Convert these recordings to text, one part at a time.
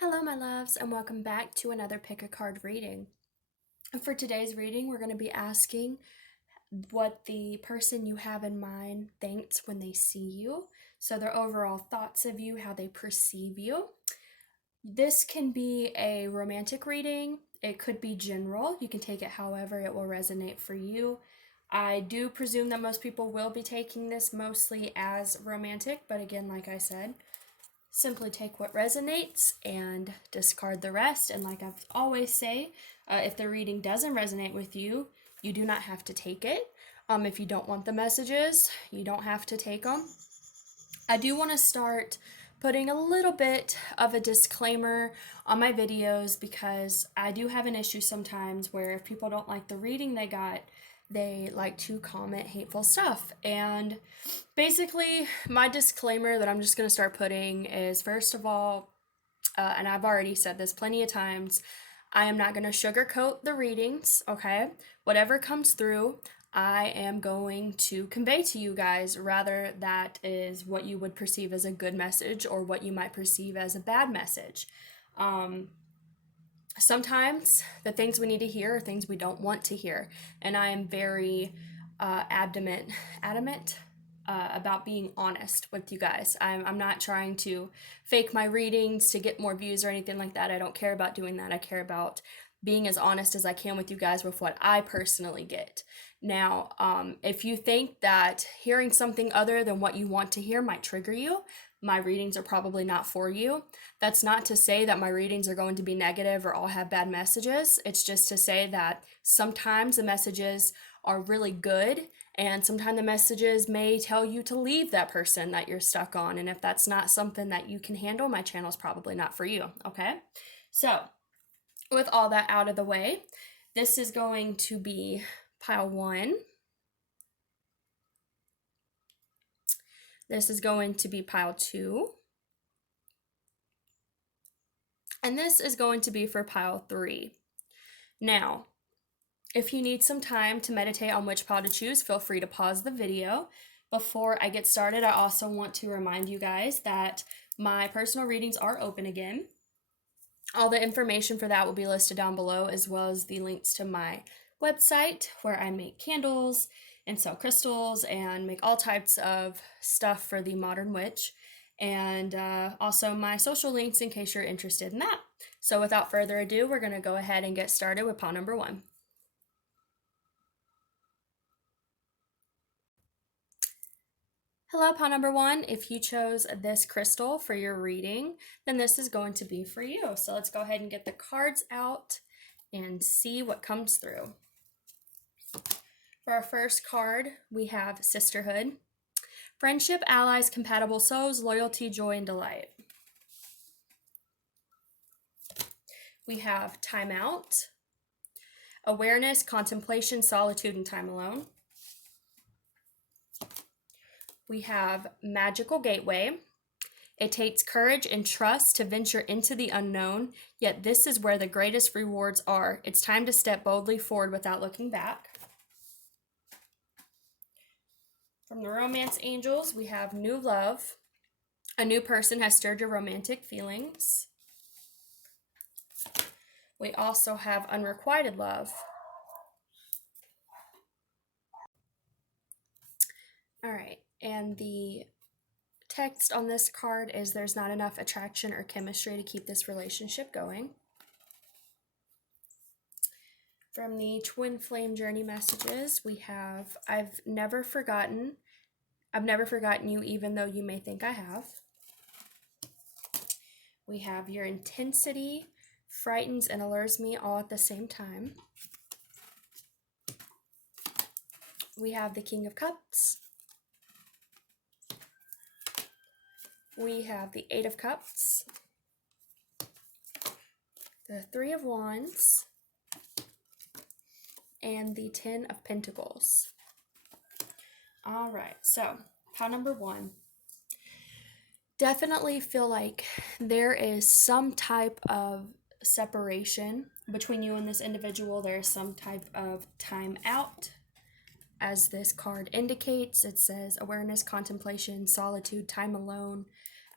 Hello, my loves, and welcome back to another Pick a Card reading. And for today's reading, we're going to be asking what the person you have in mind thinks when they see you. So, their overall thoughts of you, how they perceive you. This can be a romantic reading, it could be general. You can take it however it will resonate for you. I do presume that most people will be taking this mostly as romantic, but again, like I said, simply take what resonates and discard the rest. And like I always say, if the reading doesn't resonate with you, you do not have to take it. If you don't want the messages, you don't have to take them. I do want to start putting a little bit of a disclaimer on my videos because I do have an issue sometimes where if people don't like the reading they got, they like to comment hateful stuff. And basically, my disclaimer that I'm just going to start putting is first of all, and I've already said this plenty of times, I am not going to sugarcoat the readings, okay? Whatever comes through, I am going to convey to you guys, rather that is what you would perceive as a good message or what you might perceive as a bad message. Sometimes the things we need to hear are things we don't want to hear, and I am very adamant about being honest with you guys. I'm not trying to fake my readings to get more views or anything like that. I don't care about doing that. I care about being as honest as I can with you guys with what I personally get. Now, if you think that hearing something other than what you want to hear might trigger you, my readings are probably not for you. That's not to say that my readings are going to be negative or all have bad messages. It's just to say that sometimes the messages are really good, and sometimes the messages may tell you to leave that person that you're stuck on. And if that's not something that you can handle, my channel is probably not for you. Okay. So, with all that out of the way, this is going to be pile one. This is going to be pile two. And this is going to be for pile three. Now, if you need some time to meditate on which pile to choose, feel free to pause the video. Before I get started, I also want to remind you guys that my personal readings are open again. All the information for that will be listed down below, as well as the links to my website where I make candles and sell crystals and make all types of stuff for the modern witch, and also my social links in case you're interested in that. So without further ado, we're going to go ahead and get started with pile number one. Hello, pile number one. If you chose this crystal for your reading, then this is going to be for you. So let's go ahead and get the cards out and see what comes through. For our first card, we have Sisterhood. Friendship, allies, compatible souls, loyalty, joy, and delight. We have Time Out. Awareness, contemplation, solitude, and time alone. We have Magical Gateway. It takes courage and trust to venture into the unknown, yet this is where the greatest rewards are. It's time to step boldly forward without looking back. From the Romance Angels, we have New Love. A new person has stirred your romantic feelings. We also have Unrequited Love. All right, and the text on this card is there's not enough attraction or chemistry to keep this relationship going. From the Twin Flame Journey messages, we have I've never forgotten you even though you may think I have. We have your intensity frightens and allures me all at the same time. We have the King of Cups. We have the Eight of Cups, the Three of Wands, and the Ten of Pentacles. All right, so pile number one. Definitely feel like there is some type of separation between you and this individual. There's some type of time out. As this card indicates, it says awareness, contemplation, solitude, time alone.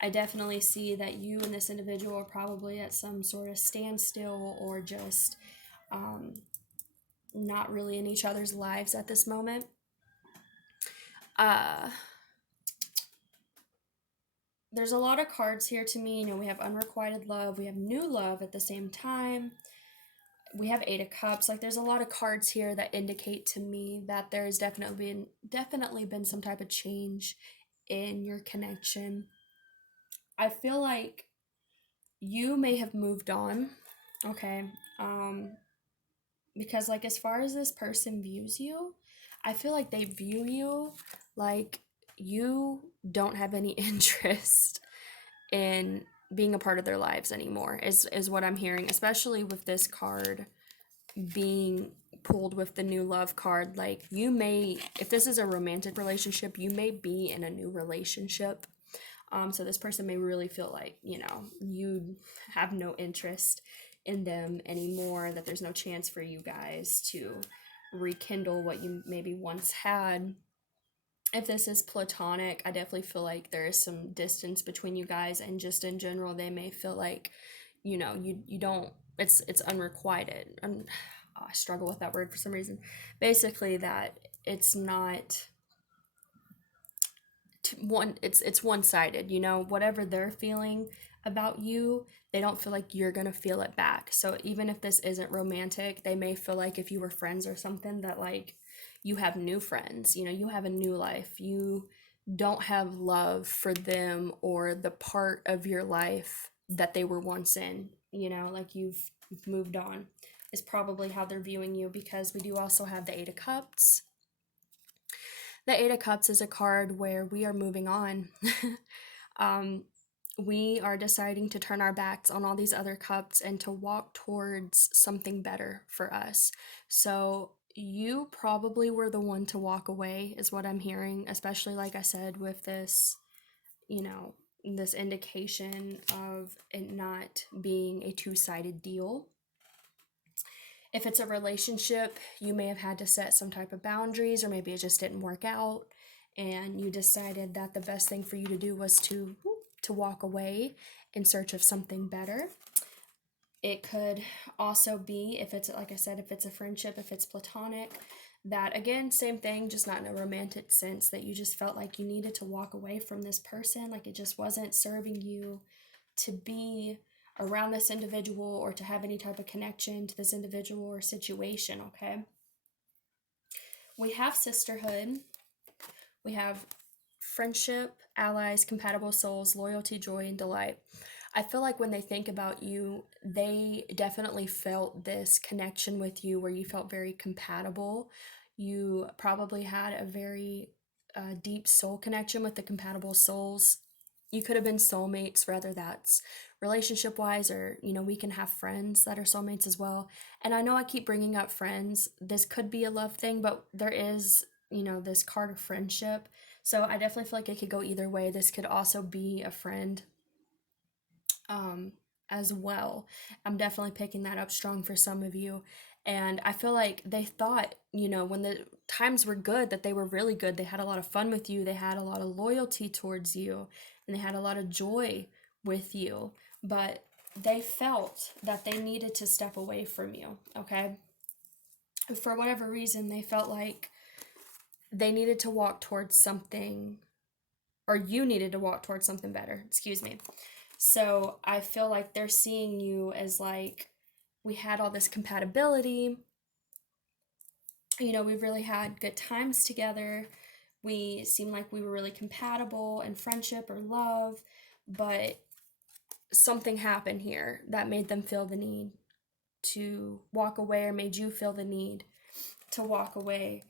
I definitely see that you and this individual are probably at some sort of standstill or just um, not really in each other's lives at this moment. Uh, there's a lot of cards here to me. You know, we have unrequited love, we have new love at the same time. We have Eight of Cups. Like there's a lot of cards here that indicate to me that there has definitely been some type of change in your connection. I feel like you may have moved on, okay? Um because like as far as this person views you, I feel like they view you like you don't have any interest in being a part of their lives anymore is what I'm hearing, especially with this card being pulled with the new love card. Like you may, if this is a romantic relationship, you may be in a new relationship. So this person may really feel like, you know, you have no interest in them anymore, that there's no chance for you guys to rekindle what you maybe once had. If this is platonic, I definitely feel like there is some distance between you guys, and just in general, they may feel like, you know, you don't. It's unrequited. I struggle with that word for some reason. Basically, that it's not one. It's one sided. You know, whatever they're feeling about you, they don't feel like you're gonna feel it back. So even if this isn't romantic, they may feel like if you were friends or something, that like you have new friends, you know, you have a new life. You don't have love for them or the part of your life that they were once in, you know, like you've moved on is probably how they're viewing you, because we do also have the Eight of Cups. The Eight of Cups is a card where we are moving on. um, we are deciding to turn our backs on all these other cups and to walk towards something better for us. So you probably were the one to walk away, is what I'm hearing, especially like I said, with this, you know, this indication of it not being a two-sided deal. If it's a relationship, you may have had to set some type of boundaries, or maybe it just didn't work out, and you decided that the best thing for you to do was to walk away in search of something better. It could also be, if it's like I said, if it's a friendship, if it's platonic, that again, same thing, just not in a romantic sense, that you just felt like you needed to walk away from this person, like it just wasn't serving you to be around this individual or to have any type of connection to this individual or situation, okay? We have sisterhood, we have friendship, allies, compatible souls, loyalty, joy, and delight. I feel like when they think about you, they definitely felt this connection with you where you felt very compatible. You probably had a very deep soul connection with the compatible souls. You could have been soulmates, whether that's relationship wise, or, you know, we can have friends that are soulmates as well. And I know I keep bringing up friends. This could be a love thing, but there is, you know, this card of friendship. So I definitely feel like it could go either way. This could also be a friend um, as well. I'm definitely picking that up strong for some of you. And I feel like they thought, you know, when the times were good, that they were really good. They had a lot of fun with you, they had a lot of loyalty towards you, and they had a lot of joy with you. But they felt that they needed to step away from you, okay? For whatever reason, they felt like they needed to walk towards something, or you needed to walk towards something better, excuse me. So I feel like they're seeing you as like, we had all this compatibility, you know, we really had good times together. We seemed like we were really compatible in friendship or love, but something happened here that made them feel the need to walk away, or made you feel the need to walk away.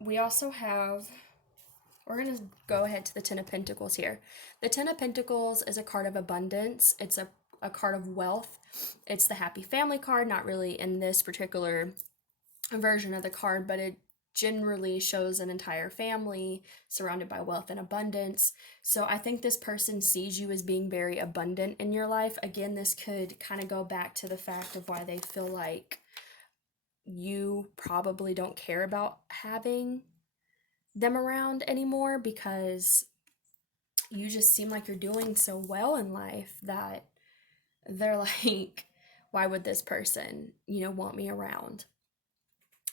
We also have, we're going to go ahead to the Ten of Pentacles here. The Ten of Pentacles is a card of abundance. It's a card of wealth. It's the happy family card, not really in this particular version of the card, but it generally shows an entire family surrounded by wealth and abundance. So I think this person sees you as being very abundant in your life. Again, this could kind of go back to the fact of why they feel like you probably don't care about having them around anymore, because you just seem like you're doing so well in life that they're like, why would this person, want me around?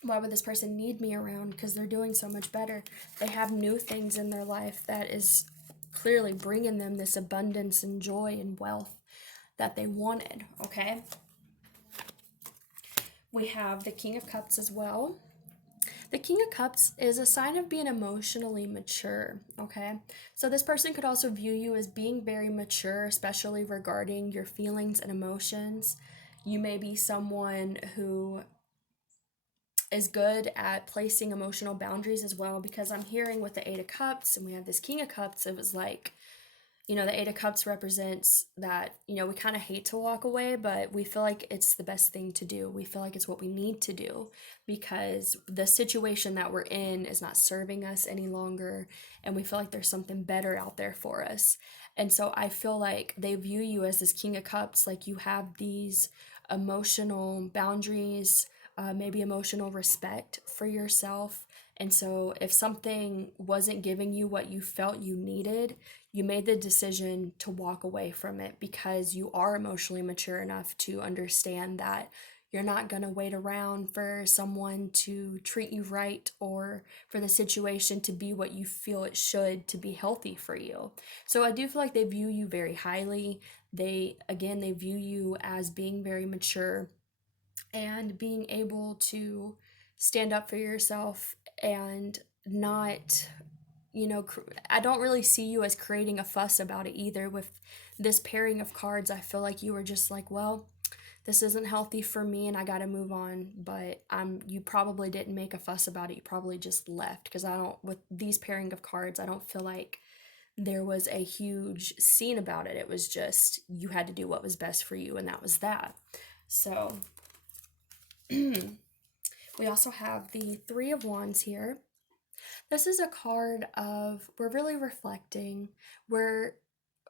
Why would this person need me around? Because they're doing so much better. They have new things in their life that is clearly bringing them this abundance and joy and wealth that they wanted, okay? We have the King of Cups as well. The King of Cups is a sign of being emotionally mature, okay? So this person could also view you as being very mature, especially regarding your feelings and emotions. You may be someone who is good at placing emotional boundaries as well, because I'm hearing with the Eight of Cups and we have this King of Cups, it was like, the Eight of Cups represents that, we kind of hate to walk away, but we feel like it's the best thing to do. We feel like it's what we need to do because the situation that we're in is not serving us any longer, and we feel like there's something better out there for us. And so I feel like they view you as this King of Cups, like you have these emotional boundaries, maybe emotional respect for yourself. And so if something wasn't giving you what you felt you needed, you made the decision to walk away from it because you are emotionally mature enough to understand that you're not going to wait around for someone to treat you right or for the situation to be what you feel it should to be healthy for you. So I do feel like they view you very highly. They view you as being very mature and being able to stand up for yourself and not, I don't really see you as creating a fuss about it either. With this pairing of cards, I feel like you were just like, well, this isn't healthy for me and I got to move on. But you probably didn't make a fuss about it. You probably just left, because I don't, with these pairing of cards, I don't feel like there was a huge scene about it. It was just you had to do what was best for you, and that was that. So we also have the Three of Wands here. This is a card of we're really reflecting. We're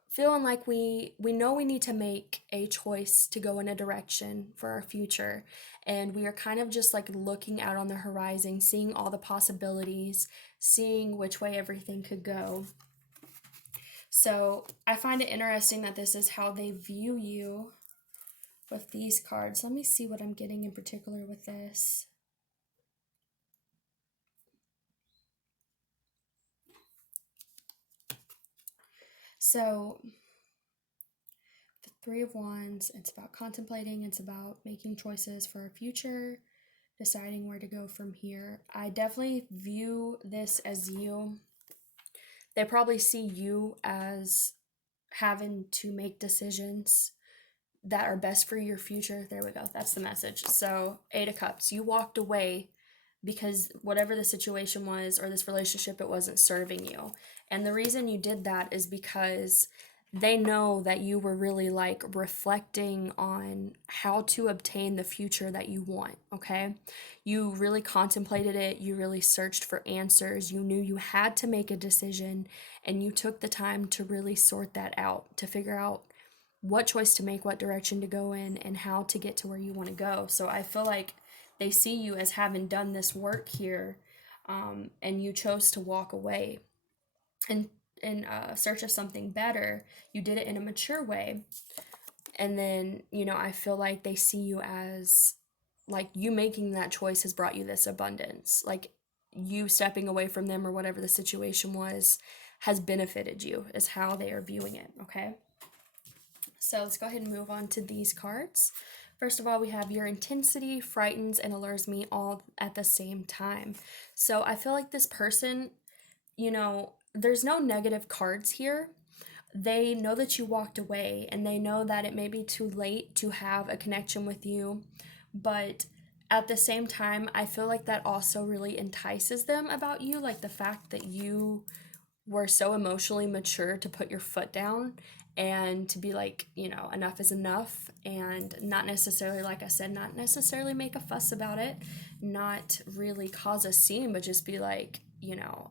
feeling like we know we need to make a choice to go in a direction for our future, and we are kind of just like looking out on the horizon, seeing all the possibilities, seeing which way everything could go. So I find it interesting that this is how they view you with these cards. Let me see what I'm getting in particular with this. So the Three of Wands, it's about contemplating, it's about making choices for our future, deciding where to go from here. I definitely view this as you. They probably see you as having to make decisions that are best for your future. There we go. That's the message. So, Eight of Cups, you walked away because whatever the situation was or this relationship, it wasn't serving you. And the reason you did that is because they know that you were really like reflecting on how to obtain the future that you want, okay? You really contemplated it, you really searched for answers, you knew you had to make a decision, and you took the time to really sort that out, to figure out what choice to make, what direction to go in, and how to get to where you want to go. So I feel like they see you as having done this work here, and you chose to walk away and in search of something better. You did it in a mature way, and then I feel like they see you as like you making that choice has brought you this abundance. Like you stepping away from them or whatever the situation was has benefited you, is how they are viewing it. Okay. So let's go ahead and move on to these cards. First of all, we have your intensity frightens and allures me all at the same time. So I feel like this person, there's no negative cards here. They know that you walked away and they know that it may be too late to have a connection with you, but at the same time, I feel like that also really entices them about you, like the fact that you were so emotionally mature to put your foot down and to be like, enough is enough, and not necessarily, like I said, not necessarily make a fuss about it, not really cause a scene, but just be like,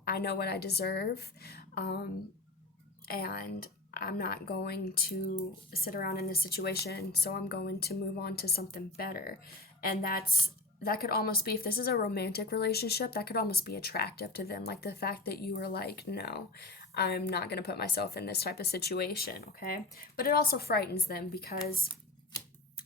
I know what I deserve, and I'm not going to sit around in this situation, so I'm going to move on to something better. And that could almost be, if this is a romantic relationship, that could almost be attractive to them. Like the fact that you were like, no, I'm not going to put myself in this type of situation, okay? But it also frightens them because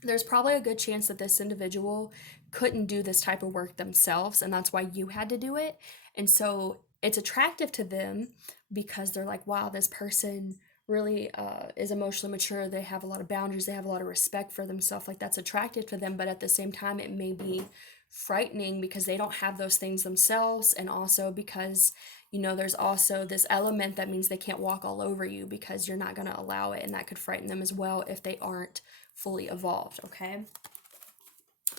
there's probably a good chance that this individual couldn't do this type of work themselves, and that's why you had to do it. And so it's attractive to them because they're like, wow, this person really is emotionally mature. They have a lot of boundaries. They have a lot of respect for themselves. Like, that's attractive to them. But at the same time, it may be frightening because they don't have those things themselves. And also because, there's also this element that means they can't walk all over you because you're not going to allow it. And that could frighten them as well if they aren't fully evolved, okay?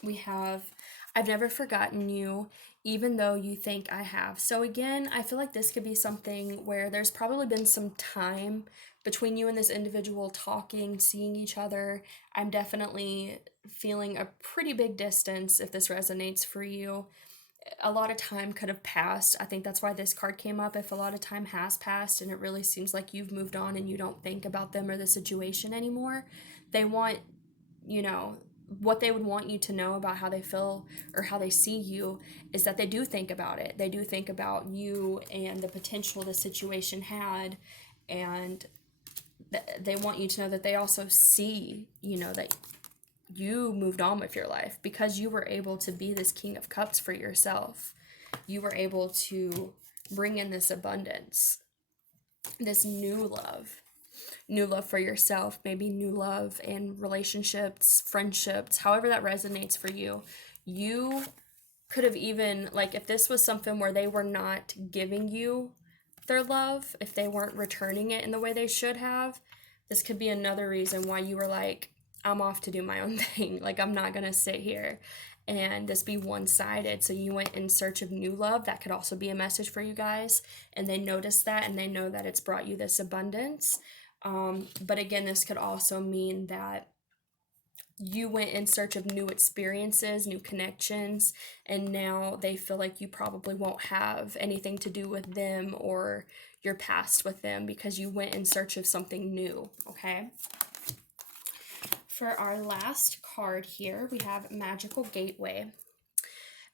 We have, I've never forgotten you, even though you think I have. So again, I feel like this could be something where there's probably been some time between you and this individual talking, seeing each other. I'm definitely feeling a pretty big distance if this resonates for you. A lot of time could have passed. I think that's why this card came up. If a lot of time has passed and it really seems like you've moved on and you don't think about them or the situation anymore, they want, what they would want you to know about how they feel or how they see you is that they do think about it. They do think about you and the potential the situation had, and they want you to know that they also see, that you moved on with your life because you were able to be this King of Cups for yourself. You were able to bring in this abundance, this new love for yourself, maybe new love in relationships, friendships, however that resonates for you. You could have even, like, if this was something where they were not giving you their love, if they weren't returning it in the way they should have, this could be another reason why you were like, I'm off to do my own thing. Like, I'm not going to sit here and this be one-sided. So you went in search of new love. That could also be a message for you guys. And they noticed that and they know that it's brought you this abundance. But again, this could also mean that you went in search of new experiences, new connections, and now they feel like you probably won't have anything to do with them or your past with them because you went in search of something new, okay? For our last card here, we have Magical Gateway.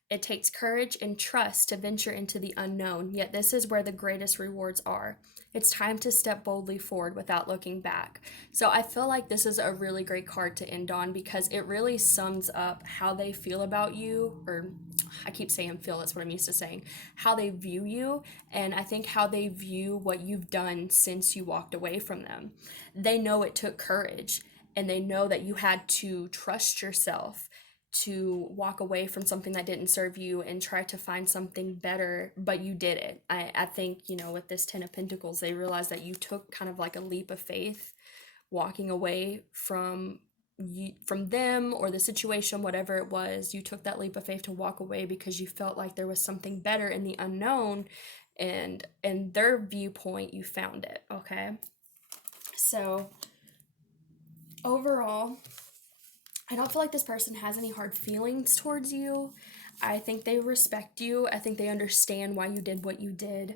It takes courage and trust to venture into the unknown, yet this is where the greatest rewards are. It's time to step boldly forward without looking back. So I feel like this is a really great card to end on because it really sums up how they feel about you, or I keep saying feel, that's what I'm used to saying, how they view you, and I think how they view what you've done since you walked away from them. They know it took courage, and they know that you had to trust yourself to walk away from something that didn't serve you and try to find something better, but you did it. I think, with this Ten of Pentacles, they realized that you took kind of like a leap of faith walking away from them or the situation, whatever it was. You took that leap of faith to walk away because you felt like there was something better in the unknown, and in their viewpoint, you found it, okay? So overall, I don't feel like this person has any hard feelings towards you. I think they respect you. I think they understand why you did what you did.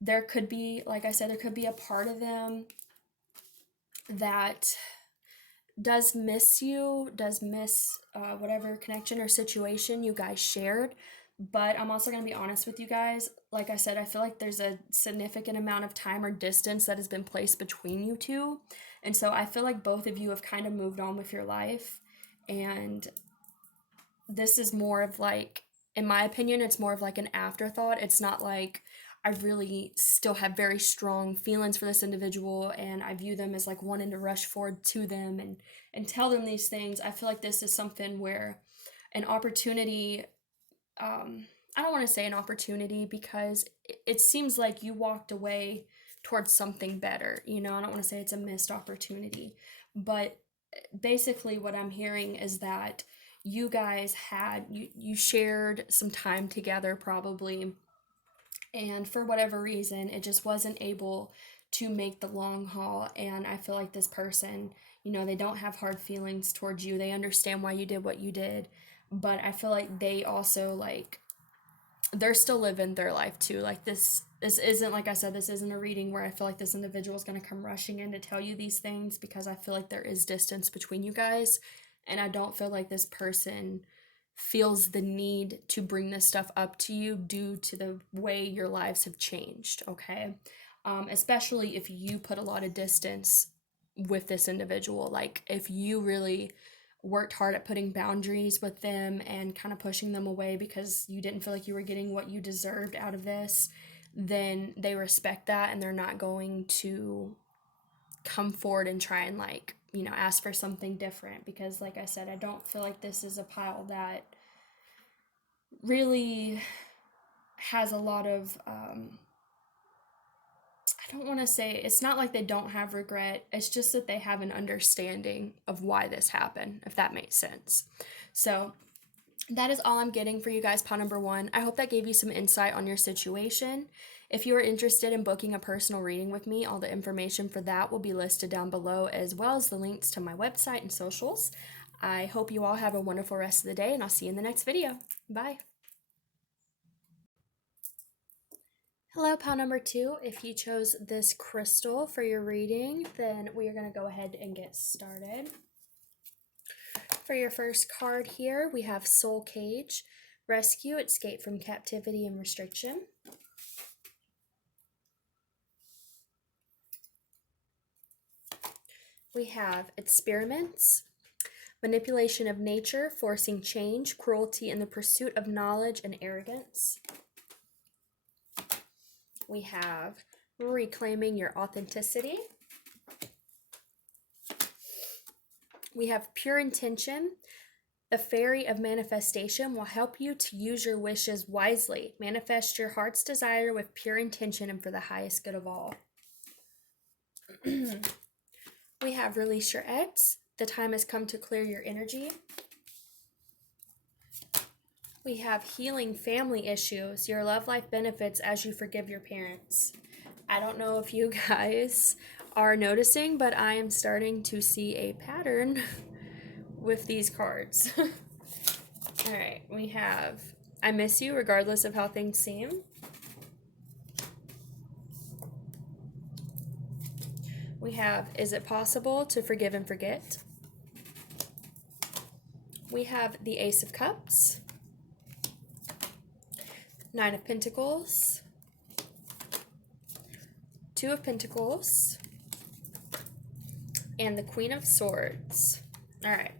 There could be, like I said, there could be a part of them that does miss you, does miss whatever connection or situation you guys shared. But I'm also going to be honest with you guys. Like I said, I feel like there's a significant amount of time or distance that has been placed between you two. And so I feel like both of you have kind of moved on with your life. And this is more of like, in my opinion, it's more of like an afterthought. It's not like I really still have very strong feelings for this individual and I view them as like wanting to rush forward to them and tell them these things. I feel like this is something where an opportunity, I don't want to say an opportunity because it seems like you walked away towards something better. I don't want to say it's a missed opportunity, but basically what I'm hearing is that you guys you shared some time together probably, and for whatever reason it just wasn't able to make the long haul. And I feel like this person, they don't have hard feelings towards you. They understand why you did what you did, but I feel like they also, like, they're still living their life too. Like, this isn't, like I said, this isn't a reading where I feel like this individual is going to come rushing in to tell you these things, because I feel like there is distance between you guys, and I don't feel like this person feels the need to bring this stuff up to you due to the way your lives have changed, okay? especially if you put a lot of distance with this individual. Like if you really worked hard at putting boundaries with them and kind of pushing them away because you didn't feel like you were getting what you deserved out of this, then they respect that and they're not going to come forward and try and like, ask for something different. Because like I said, I don't feel like this is a pile that really has a lot of I don't want to say, it's not like they don't have regret. It's just that they have an understanding of why this happened, if that makes sense. So that is all I'm getting for you guys, pile number 1. I hope that gave you some insight on your situation. If you are interested in booking a personal reading with me, all the information for that will be listed down below, as well as the links to my website and socials. I hope you all have a wonderful rest of the day, and I'll see you in the next video. Bye. Hello, pile number 2. If you chose this crystal for your reading, then we are going to go ahead and get started. For your first card here, we have Soul Cage, Rescue, Escape from Captivity and Restriction. We have Experiments, Manipulation of Nature, Forcing Change, Cruelty in the Pursuit of Knowledge and Arrogance. We have Reclaiming Your Authenticity. We have Pure Intention. The Fairy of Manifestation will help you to use your wishes wisely. Manifest your heart's desire with pure intention and for the highest good of all. We have Release Your Ex. The time has come to clear your energy. We have Healing Family Issues. Your love life benefits as you forgive your parents. I don't know if you guys are noticing, but I am starting to see a pattern with these cards. All right, we have I Miss You Regardless of How Things Seem. We have Is It Possible to Forgive and Forget? We have the Ace of Cups, Nine of Pentacles, Two of Pentacles, and the Queen of Swords. All right,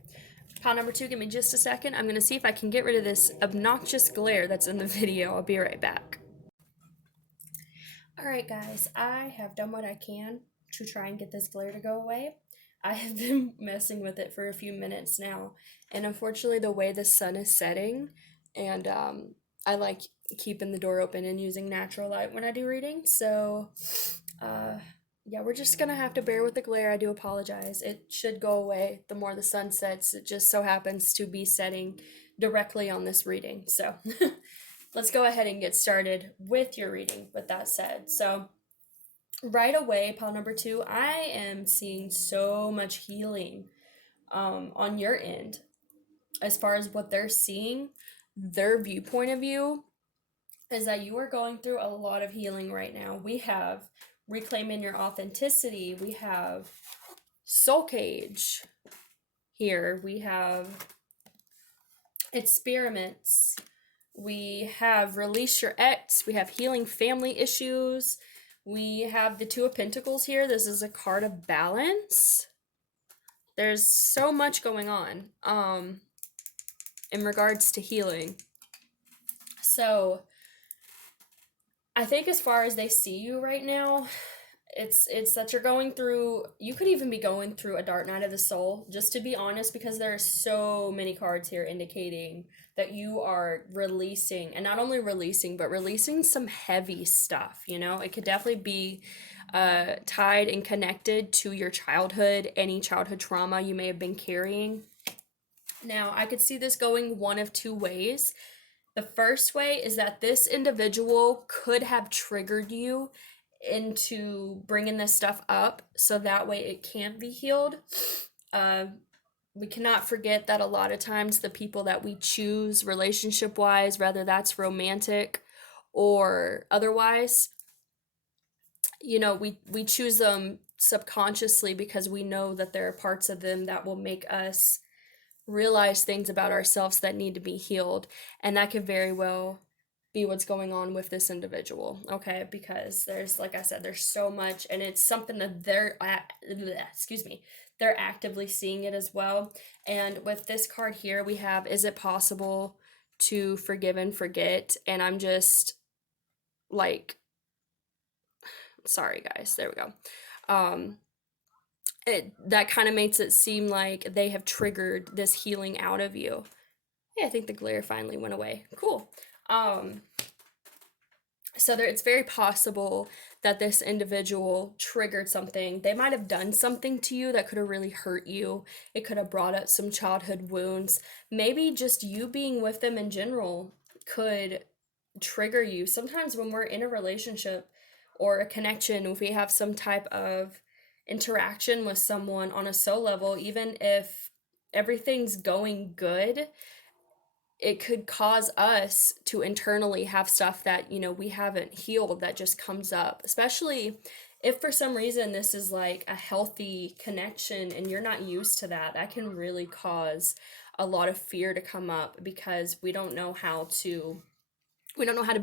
pile number 2, give me just a second. I'm going to see if I can get rid of this obnoxious glare that's in the video. I'll be right back. All right, guys, I have done what I can to try and get this glare to go away. I have been messing with it for a few minutes now, and unfortunately the way the sun is setting, and I like keeping the door open and using natural light when I do readings, so yeah, we're just gonna have to bear with the glare. I do apologize. It should go away the more the sun sets. It just so happens to be setting directly on this reading, so let's go ahead and get started with your reading with that said. So right away, pile number 2, I am seeing so much healing on your end as far as what they're seeing. Their viewpoint of you is that you are going through a lot of healing right now. We have Reclaiming Your Authenticity. We have Soul Cage here. We have Experiments. We have Release Your Ex. We have Healing Family Issues. We have the Two of Pentacles here. This is a card of balance. There's so much going on in regards to healing. So I think as far as they see you right now, it's that you're going through, you could even be going through a dark night of the soul, just to be honest, because there are so many cards here indicating that you are releasing, and not only releasing, but releasing some heavy stuff, It could definitely be tied and connected to your childhood, any childhood trauma you may have been carrying. Now, I could see this going one of two ways. The first way is that this individual could have triggered you into bringing this stuff up, so that way it can't be healed. We cannot forget that a lot of times the people that we choose relationship-wise, whether that's romantic or otherwise, we choose them subconsciously because we know that there are parts of them that will make us realize things about ourselves that need to be healed, and that could very well be what's going on with this individual, okay? Because there's, like I said, there's so much, and it's something that they're actively seeing it as well. And with this card here, we have, is it possible to forgive and forget? And I'm just like, sorry guys, there we go. That kind of makes it seem like they have triggered this healing out of you. Yeah, I think the glare finally went away. Cool. So it's very possible that this individual triggered something. They might have done something to you that could have really hurt you. It could have brought up some childhood wounds. Maybe just you being with them in general could trigger you. Sometimes when we're in a relationship or a connection, if we have some type of interaction with someone on a soul level, even if everything's going good, it could cause us to internally have stuff that, we haven't healed that just comes up, especially if for some reason this is like a healthy connection and you're not used to that. That can really cause a lot of fear to come up because we don't know how to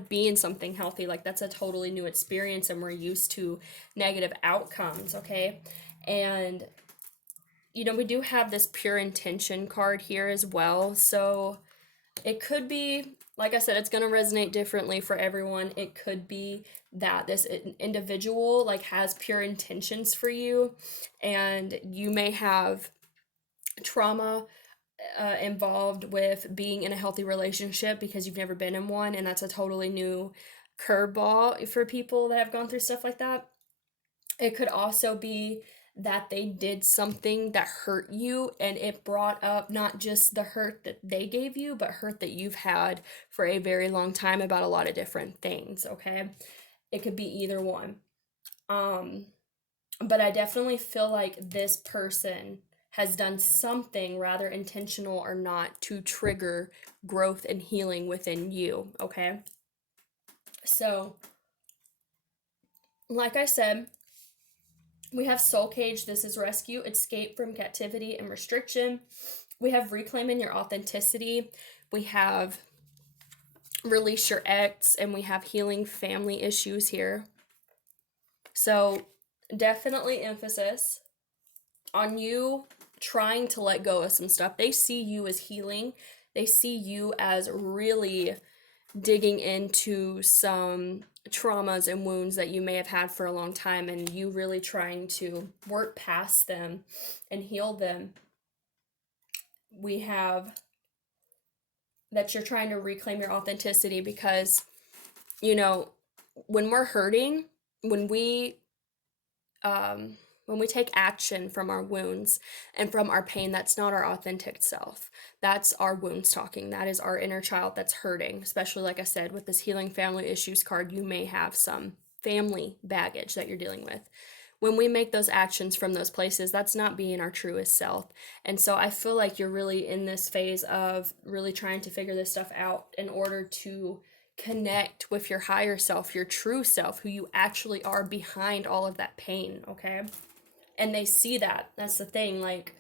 be in something healthy. Like, that's a totally new experience and we're used to negative outcomes, okay? And we do have this pure intention card here as well. So it could be, like I said, it's going to resonate differently for everyone. It could be that this individual like has pure intentions for you, and you may have trauma involved with being in a healthy relationship because you've never been in one, and that's a totally new curveball for people that have gone through stuff like that. It could also be that they did something that hurt you, and it brought up not just the hurt that they gave you, but hurt that you've had for a very long time about a lot of different things, okay? It could be either one. But I definitely feel like this person has done something, rather intentional or not, to trigger growth and healing within you, okay? So, like I said, we have Soul Cage. This is rescue, escape from captivity and restriction. We have reclaiming your authenticity. We have release your ex, and we have healing family issues here. So definitely emphasis on you trying to let go of some stuff. They see you as healing. They see you as really digging into some traumas and wounds that you may have had for a long time, and you really trying to work past them and heal them. We have that you're trying to reclaim your authenticity because, when we're hurting, when we take action from our wounds and from our pain, that's not our authentic self. That's our wounds talking. That is our inner child that's hurting. Especially, like I said, with this healing family issues card, you may have some family baggage that you're dealing with. When we make those actions from those places, that's not being our truest self. And so I feel like you're really in this phase of really trying to figure this stuff out in order to connect with your higher self, your true self, who you actually are behind all of that pain, okay? And they see that. That's the thing. Like,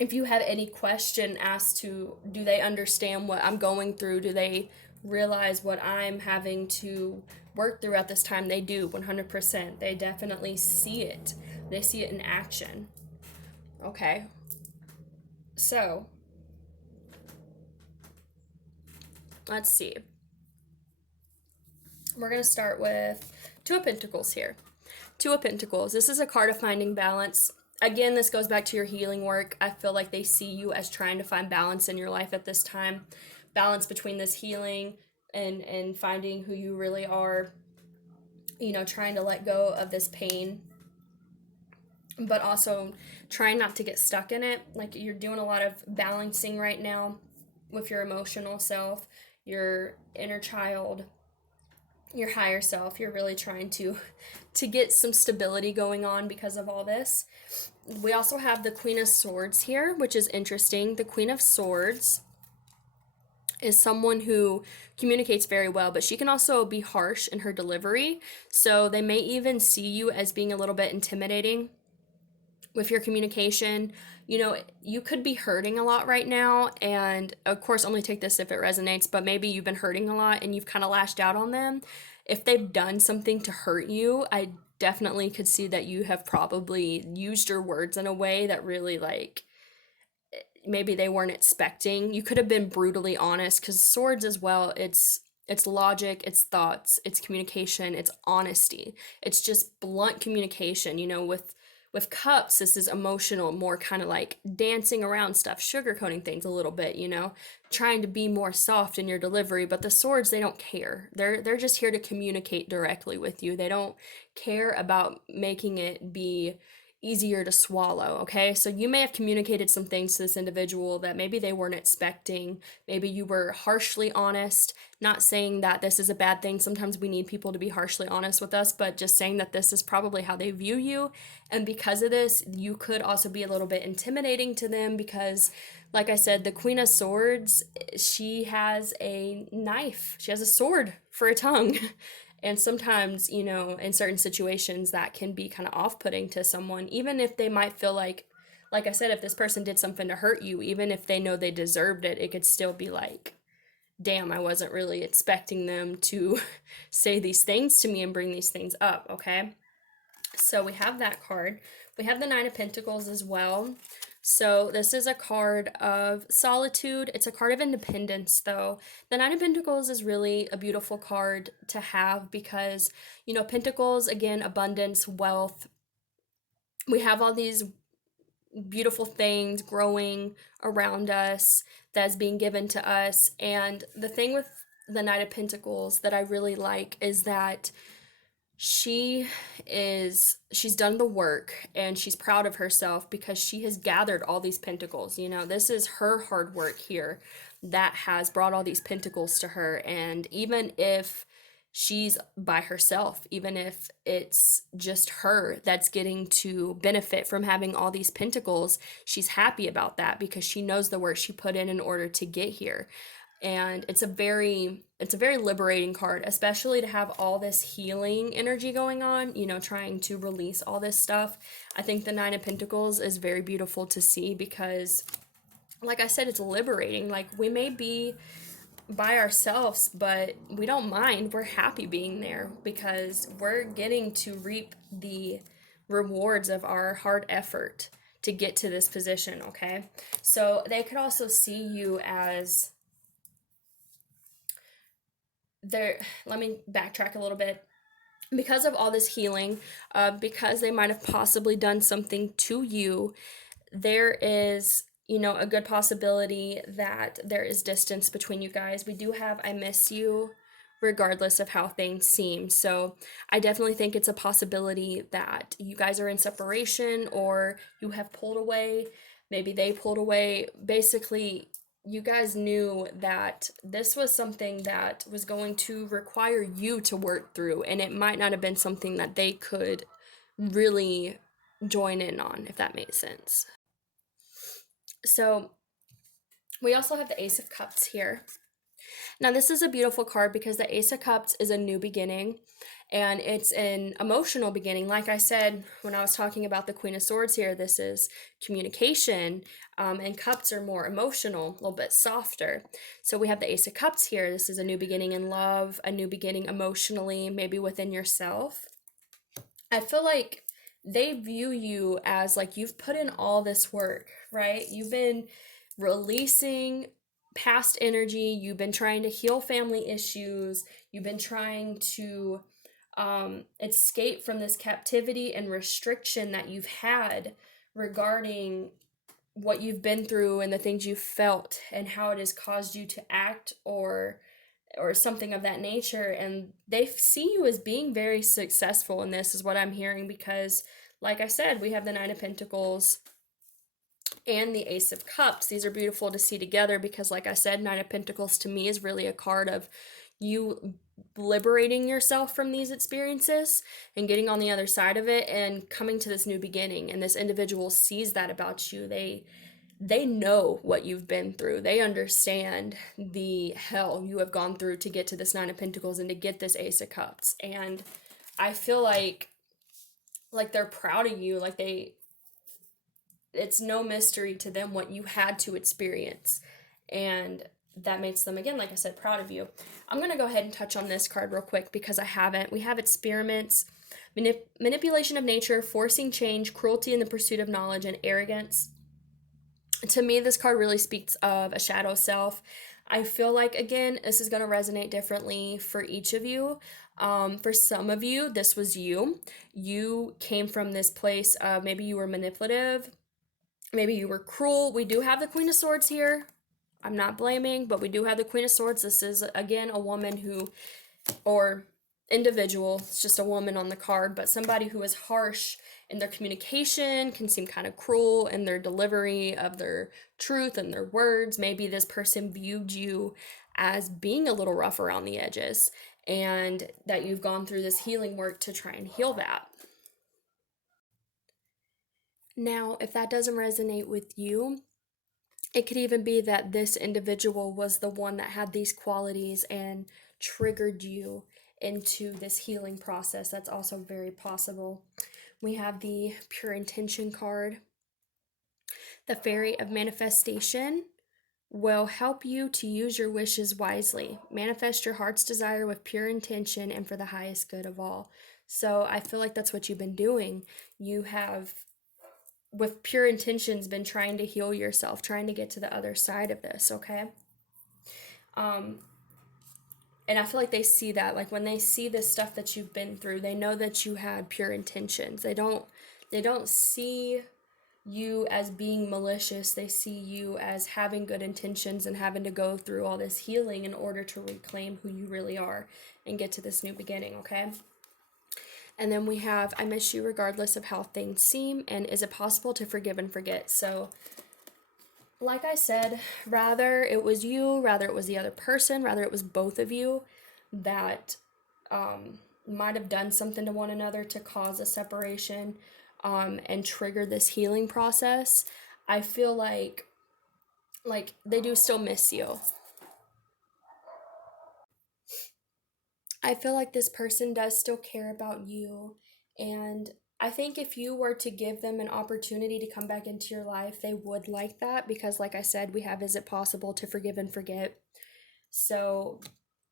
if you have any question as to, do they understand what I'm going through? Do they realize what I'm having to work through at this time? They do, 100%. They definitely see it. They see it in action. Okay. So, let's see. We're going to start with Two of Pentacles here. Two of Pentacles. This is a card of finding balance. Again, this goes back to your healing work. I feel like they see you as trying to find balance in your life at this time. Balance between this healing and finding who you really are. Trying to let go of this pain, but also trying not to get stuck in it. Like, you're doing a lot of balancing right now with your emotional self, your inner child, your higher self. You're really trying to get some stability going on because of all this. We also have the Queen of Swords here, which is interesting. The Queen of Swords is someone who communicates very well, but she can also be harsh in her delivery. So they may even see you as being a little bit intimidating. with your communication. You know, you could be hurting a lot right now, and of course, only take this if it resonates, but maybe you've been hurting a lot and you've kind of lashed out on them. If they've done something to hurt you, I definitely could see that you have probably used your words in a way that really, like, maybe they weren't expecting. You could have been brutally honest, because swords as well, it's logic, it's thoughts, it's communication, it's honesty. It's just blunt communication. You know, with cups, this is emotional, more kind of like dancing around stuff, sugarcoating things a little bit, you know, trying to be more soft in your delivery. But the swords, they don't care. They're just here to communicate directly with you. They don't care about making it be easier to swallow. Okay, so you may have communicated some things to this individual that maybe they weren't expecting. Maybe you were harshly honest. Not saying that this is a bad thing. Sometimes we need people to be harshly honest with us, but just saying that this is probably how they view you. And because of this, you could also be a little bit intimidating to them because, like I said, the Queen of Swords, she has a knife, she has a sword for a tongue. And sometimes, you know, in certain situations, that can be kind of off putting to someone, even if they might feel like I said, if this person did something to hurt you, even if they know they deserved it, it could still be like, damn, I wasn't really expecting them to say these things to me and bring these things up, okay? So we have that card. We have the Nine of Pentacles as well. So this is a card of solitude. It's a card of independence, though. The Nine of Pentacles is really a beautiful card to have because, you know, Pentacles, again, abundance, wealth. We have all these beautiful things growing around us that's being given to us. And the thing with the Knight of Pentacles that I really like is that she's done the work and she's proud of herself because she has gathered all these pentacles. You know, this is her hard work here that has brought all these pentacles to her. And even if she's by herself, even if it's just her that's getting to benefit from having all these pentacles, she's happy about that because she knows the work she put in order to get here. And it's a very liberating card, especially to have all this healing energy going on, you know, trying to release all this stuff. I think the Nine of Pentacles is very beautiful to see because, like I said, it's liberating. Like, we may be by ourselves, but we don't mind. We're happy being there because we're getting to reap the rewards of our hard effort to get to this position, okay? So they could also see you as there. Let me backtrack a little bit. Because of all this healing, because they might have possibly done something to you, there is, you know, a good possibility that there is distance between you guys. We do have I miss you regardless of how things seem. So I definitely think it's a possibility that you guys are in separation or you have pulled away. Maybe they pulled away. Basically, you guys knew that this was something that was going to require you to work through, and it might not have been something that they could really join in on, if that makes sense. So we also have the Ace of Cups here. Now, this is a beautiful card because the Ace of Cups is a new beginning and it's an emotional beginning. Like I said, when I was talking about the Queen of Swords here, this is communication, and cups are more emotional, a little bit softer. So we have the Ace of Cups here. This is a new beginning in love, a new beginning emotionally, maybe within yourself. I feel like they view you as like you've put in all this work, right? You've been releasing past energy, you've been trying to heal family issues, you've been trying to escape from this captivity and restriction that you've had regarding what you've been through and the things you've felt and how it has caused you to act or something of that nature. And they see you as being very successful in this, is what I'm hearing, because like I said, we have the Nine of Pentacles and the Ace of Cups. These are beautiful to see together because, like I said, Nine of Pentacles to me is really a card of you liberating yourself from these experiences and getting on the other side of it and coming to this new beginning. And this individual sees that about you. They know what you've been through. They understand the hell you have gone through to get to this Nine of Pentacles and to get this Ace of Cups. And I feel like they're proud of you. Like it's no mystery to them what you had to experience. And that makes them, again, like I said, proud of you. I'm going to go ahead and touch on this card real quick because I haven't. We have experiments, manipulation of nature, forcing change, cruelty in the pursuit of knowledge, and arrogance. To me, this card really speaks of a shadow self. I feel like, again, this is going to resonate differently for each of you. For some of you, this was you. You came from this place of maybe you were manipulative, maybe you were cruel. We do have the Queen of Swords here. I'm not blaming, but we do have the Queen of Swords. This is, again, a woman who, or individual, it's just a woman on the card, but somebody who is harsh in their communication, can seem kind of cruel in their delivery of their truth and their words. Maybe this person viewed you as being a little rough around the edges, and that you've gone through this healing work to try and heal that. Now, if that doesn't resonate with you, it could even be that this individual was the one that had these qualities and triggered you into this healing process. That's also very possible. We have the Pure Intention card. The Fairy of Manifestation will help you to use your wishes wisely. Manifest your heart's desire with pure intention and for the highest good of all. So I feel like that's what you've been doing. You have, with pure intentions, been trying to heal yourself, trying to get to the other side of this, okay? And I feel like they see that, like when they see this stuff that you've been through, they know that you had pure intentions. They don't see you as being malicious. They see you as having good intentions and having to go through all this healing in order to reclaim who you really are and get to this new beginning, okay? And then we have, I miss you regardless of how things seem, and is it possible to forgive and forget? So, like I said, rather it was you, rather it was the other person, rather it was both of you that might have done something to one another to cause a separation and trigger this healing process. I feel like they do still miss you. I feel like this person does still care about you, and I think if you were to give them an opportunity to come back into your life, they would like that because, like I said, we have, is it possible to forgive and forget? So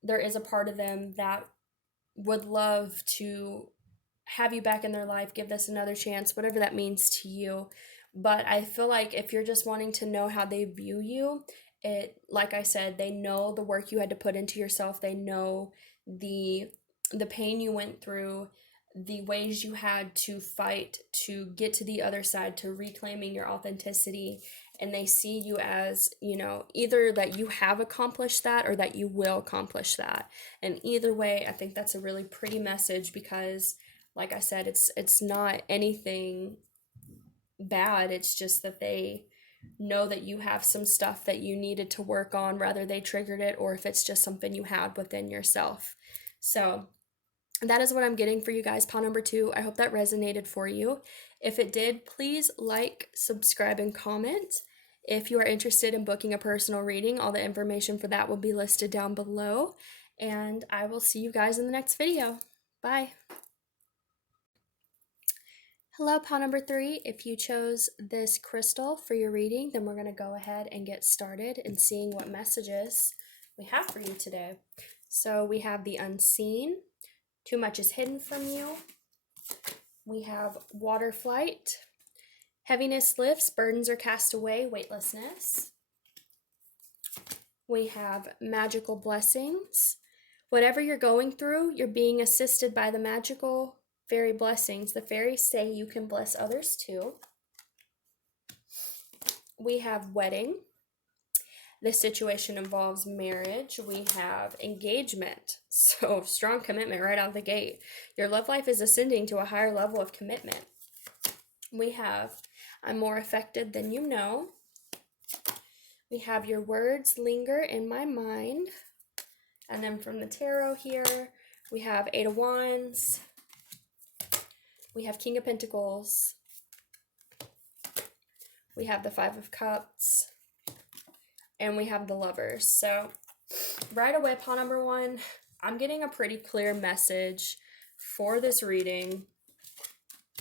there is a part of them that would love to have you back in their life, give this another chance, whatever that means to you. But I feel like if you're just wanting to know how they view you, it, like I said, they know the work you had to put into yourself. They know the pain you went through, the ways you had to fight to get to the other side, to reclaiming your authenticity. And they see you as, you know, either that you have accomplished that or that you will accomplish that. And either way, I think that's a really pretty message because, like I said, it's not anything bad. It's just that they know that you have some stuff that you needed to work on, whether they triggered it or if it's just something you had within yourself. So that is what I'm getting for you guys, pile number 2. I hope that resonated for you. If it did, please like, subscribe, and comment. If you are interested in booking a personal reading, all the information for that will be listed down below. And I will see you guys in the next video. Bye. Hello, pile number 3. If you chose this crystal for your reading, then we're going to go ahead and get started in seeing what messages we have for you today. So we have the Unseen. Too much is hidden from you. We have Water Flight. Heaviness lifts, burdens are cast away, weightlessness. We have Magical Blessings. Whatever you're going through, you're being assisted by the magical fairy blessings. The fairies say you can bless others too. We have Wedding. This situation involves marriage. We have Engagement. So strong commitment right out the gate. Your love life is ascending to a higher level of commitment. We have I'm more affected than you know. We have Your words linger in my mind. And then from the tarot here, we have 8 of Wands. We have King of Pentacles. We have the 5 of Cups. And we have the Lovers. So right away, pile number 1, I'm getting a pretty clear message for this reading.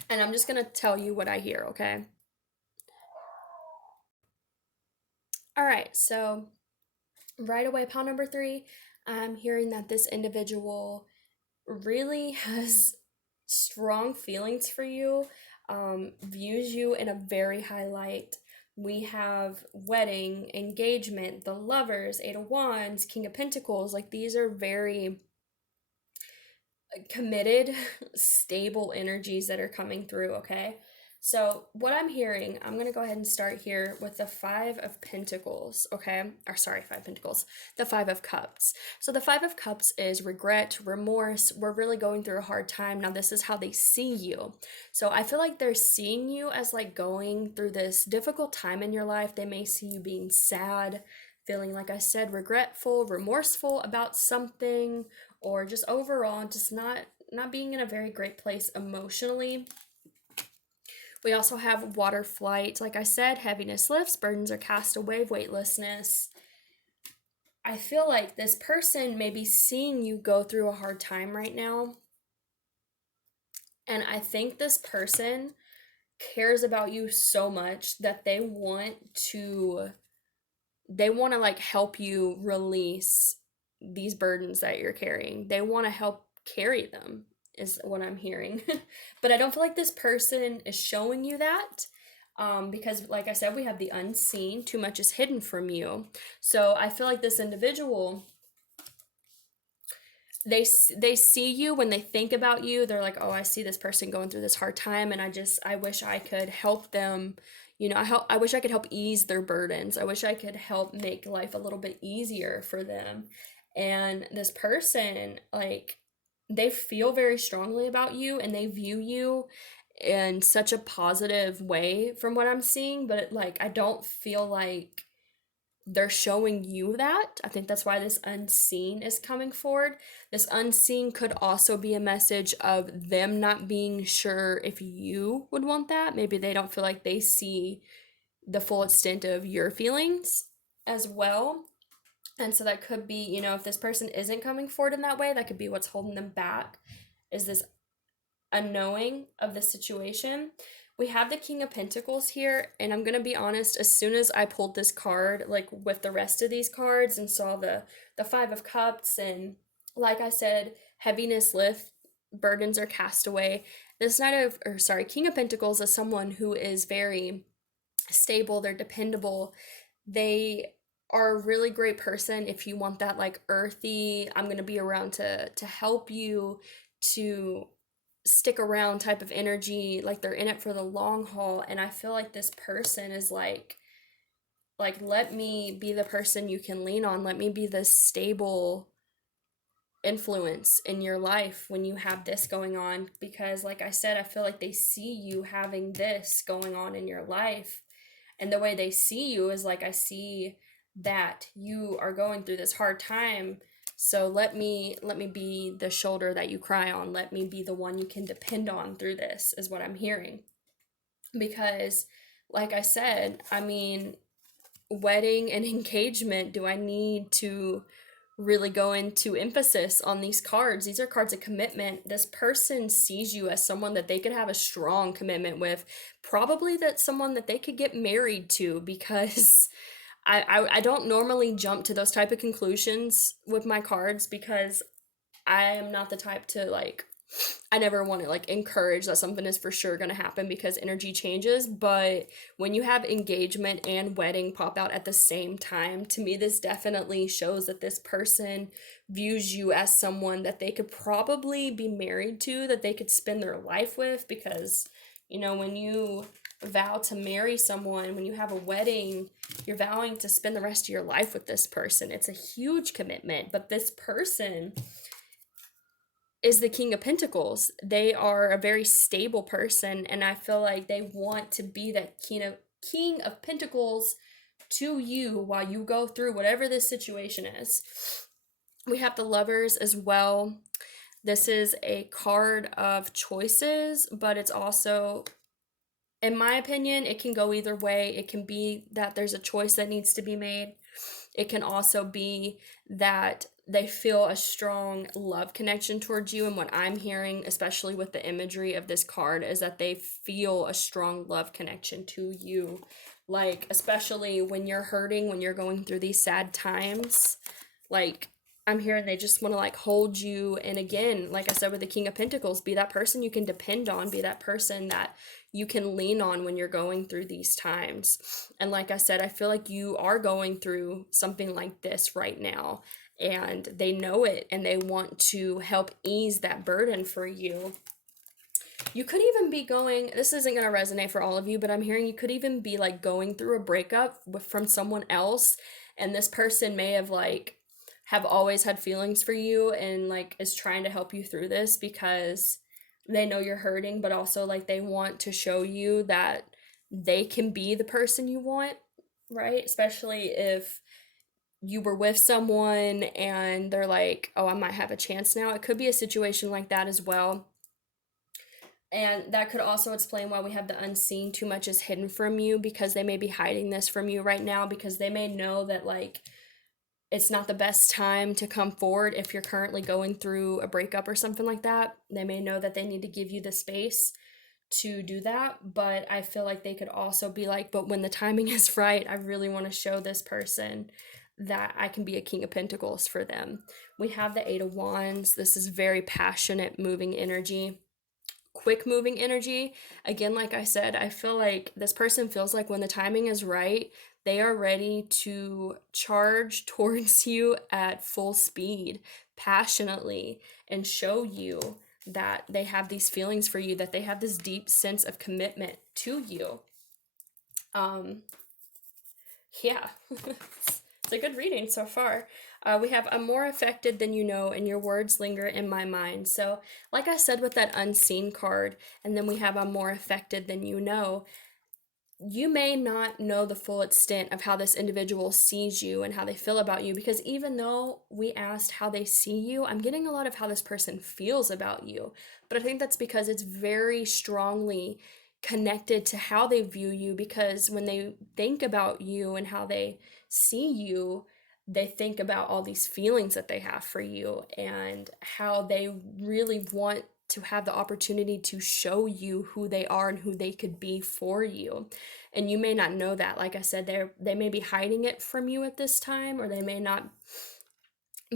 And I'm just going to tell you what I hear, okay? All right, so right away, pile number three, I'm hearing that this individual really has strong feelings for you, views you in a very high light. We have wedding, engagement, the lovers, Eight of Wands, King of Pentacles. Like these are very committed, stable energies that are coming through, okay? So, what I'm hearing, I'm going to go ahead and start here with the Five of Pentacles, okay? Or, sorry, Five Pentacles, the Five of Cups. So, the Five of Cups is regret, remorse. We're really going through a hard time. Now, this is how they see you. So, I feel like they're seeing you as like going through this difficult time in your life. They may see you being sad, feeling, like I said, regretful, remorseful about something, or just overall just not being in a very great place emotionally. We also have water flight. Like I said, heaviness lifts, burdens are cast away, weightlessness. I feel like this person may be seeing you go through a hard time right now. And I think this person cares about you so much that they want to like help you release these burdens that you're carrying. They want to help carry them, is what I'm hearing. But I don't feel like this person is showing you that. Because, like I said, we have the unseen. Too much is hidden from you. So I feel like this individual, they see you when they think about you. They're like, oh, I see this person going through this hard time, and I wish I could help them. I wish I could help ease their burdens. I wish I could help make life a little bit easier for them. And this person, like, they feel very strongly about you, and they view you in such a positive way from what I'm seeing. But like, I don't feel like they're showing you that. I think that's why this unseen is coming forward. This unseen could also be a message of them not being sure if you would want that. Maybe they don't feel like they see the full extent of your feelings as well. And so that could be, if this person isn't coming forward in that way, that could be what's holding them back, is this unknowing of the situation. We have the King of Pentacles here, and I'm going to be honest, as soon as I pulled this card, like with the rest of these cards, and saw the Five of Cups, and like I said, heaviness lift, burdens are cast away. King of Pentacles is someone who is very stable, they're dependable, they are a really great person if you want that like earthy, I'm going to be around to help you, to stick around type of energy, like they're in it for the long haul. And I feel like this person is like let me be the person you can lean on, let me be the stable influence in your life when you have this going on. Because like I said, I feel like they see you having this going on in your life, and the way they see you is like, I see that you are going through this hard time, so let me be the shoulder that you cry on, let me be the one you can depend on through this, is what I'm hearing. Because like I said, I mean, wedding and engagement, do I need to really go into emphasis on these cards? These are cards of commitment. This person sees you as someone that they could have a strong commitment with, probably that's someone that they could get married to, because I don't normally jump to those type of conclusions with my cards, because I am not the type to like, I never want to like encourage that something is for sure going to happen, because energy changes. But when you have engagement and wedding pop out at the same time, to me, this definitely shows that this person views you as someone that they could probably be married to, that they could spend their life with. Because, when you vow to marry someone, when you have a wedding, you're vowing to spend the rest of your life with this person. It's a huge commitment. But this person is the King of Pentacles. They are a very stable person, and I feel like they want to be that King of Pentacles to you while you go through whatever this situation is. We have the Lovers as well. This is a card of choices, but it's also, in my opinion, it can go either way. It can be that there's a choice that needs to be made. It can also be that they feel a strong love connection towards you. And what I'm hearing, especially with the imagery of this card, is that they feel a strong love connection to you. Like, especially when you're hurting, when you're going through these sad times, like, I'm hearing they just want to like hold you. And again, like I said with the King of Pentacles, be that person you can depend on, be that person that you can lean on when you're going through these times. And like I said, I feel like you are going through something like this right now, and they know it and they want to help ease that burden for you. You could even be going, this isn't going to resonate for all of you, but I'm hearing you could even be like going through a breakup from someone else, and this person may have like have always had feelings for you and like is trying to help you through this because they know you're hurting, but also like they want to show you that they can be the person you want, right? Especially if you were with someone and they're like, "Oh, I might have a chance now." It could be a situation like that as well. And that could also explain why we have the unseen. Too much is hidden from you, because they may be hiding this from you right now, because they may know that like it's not the best time to come forward if you're currently going through a breakup or something like that. They may know that they need to give you the space to do that, but I feel like they could also be like, but when the timing is right, I really want to show this person that I can be a King of Pentacles for them. We have the Eight of Wands. This is very passionate, moving energy, quick moving energy. Again, like I said, I feel like this person feels like when the timing is right, they are ready to charge towards you at full speed, passionately, and show you that they have these feelings for you, that they have this deep sense of commitment to you. Yeah, it's a good reading so far. We have, "I'm more affected than you know, and your words linger in my mind." So, like I said with that unseen card, and then we have, "I'm more affected than you know." You may not know the full extent of how this individual sees you and how they feel about you, because even though we asked how they see you, I'm getting a lot of how this person feels about you. But I think that's because it's very strongly connected to how they view you, because when they think about you and how they see you, they think about all these feelings that they have for you and how they really want to have the opportunity to show you who they are and who they could be for you. And you may not know that. Like I said, they may be hiding it from you at this time, or they may not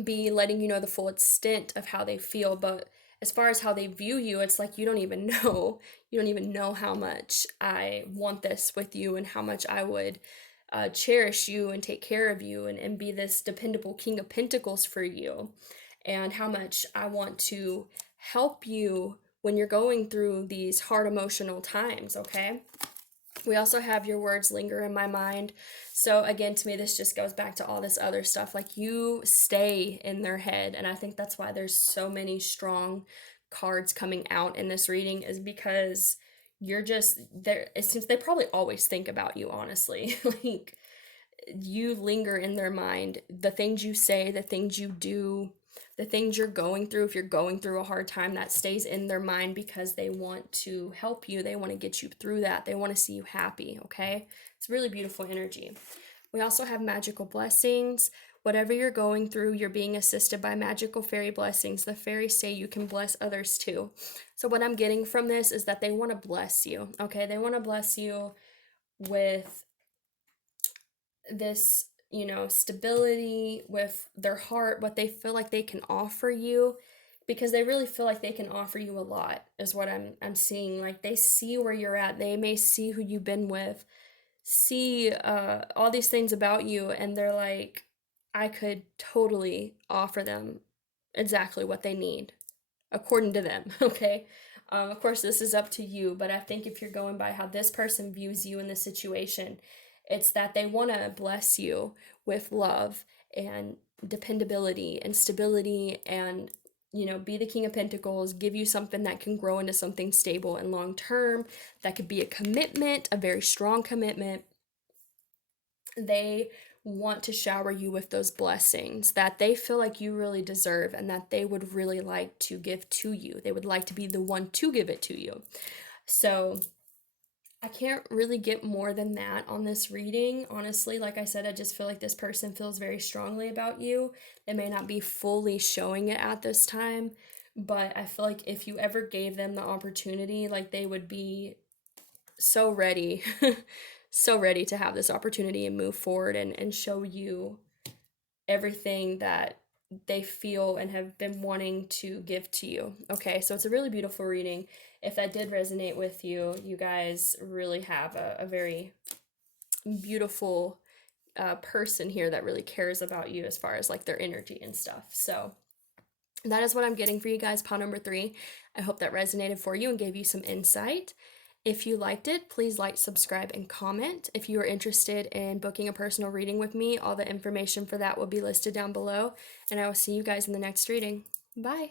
be letting you know the full extent of how they feel. But as far as how they view you, it's like you don't even know. You don't even know how much I want this with you, and how much I would cherish you and take care of you, and be this dependable King of Pentacles for you, and how much I want to help you when you're going through these hard emotional times, okay? We also have, "Your words linger in my mind." So again, to me, this just goes back to all this other stuff. Like, you stay in their head. And I think that's why there's so many strong cards coming out in this reading, is because you're just there. Since they probably always think about you, honestly. Like, you linger in their mind. The things you say, the things you do, the things you're going through, if you're going through a hard time, that stays in their mind, because they want to help you. They want to get you through that. They want to see you happy, okay? It's really beautiful energy. We also have magical blessings. Whatever you're going through, you're being assisted by magical fairy blessings. The fairies say you can bless others too. So what I'm getting from this is that they want to bless you, okay? They want to bless you with this, stability, with their heart, what they feel like they can offer you, because they really feel like they can offer you a lot, is what I'm seeing. Like, they see where you're at. They may see who you've been with, see all these things about you, and they're like, I could totally offer them exactly what they need, according to them, okay? Of course, this is up to you, but I think if you're going by how this person views you in this situation, it's that they want to bless you with love and dependability and stability, and be the King of Pentacles, give you something that can grow into something stable and long term, that could be a commitment, a very strong commitment. They want to shower you with those blessings that they feel like you really deserve, and that they would really like to give to you. They would like to be the one to give it to you. So I can't really get more than that on this reading. Honestly, like I said, I just feel like this person feels very strongly about you. They may not be fully showing it at this time, but I feel like if you ever gave them the opportunity, like they would be so ready, so ready to have this opportunity and move forward and show you everything that they feel and have been wanting to give to you. Okay, so it's a really beautiful reading. If that did resonate with you, you guys really have a very beautiful person here that really cares about you as far as like their energy and stuff. So that is what I'm getting for you guys, pile number 3. I hope that resonated for you and gave you some insight. If you liked it, please like, subscribe, and comment. If you are interested in booking a personal reading with me, all the information for that will be listed down below. And I will see you guys in the next reading. Bye.